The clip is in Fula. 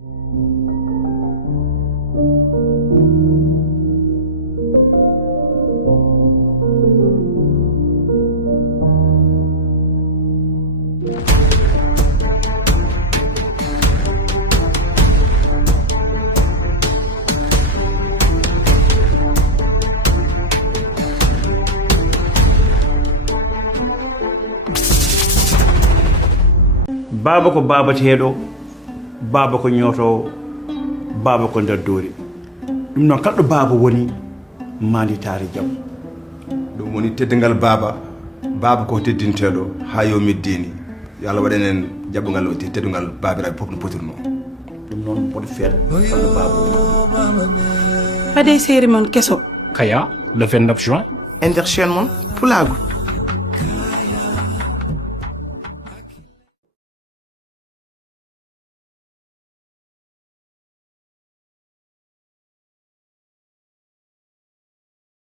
Baba ko baba teeɗo baba ko ñoto baba ko nder doori ɗum noon kalɗo baba woni manditare jaam ɗum woni teddugal baba ko teddinteɗo ha yo middini yo Allah waɗenen jaɓɓugal o teddugal babiraɓe fof no potirno ɗum noon mboɗo feet kalɗo baba woni fade série mon keso Kaya le 29 juin injection mon pulaagu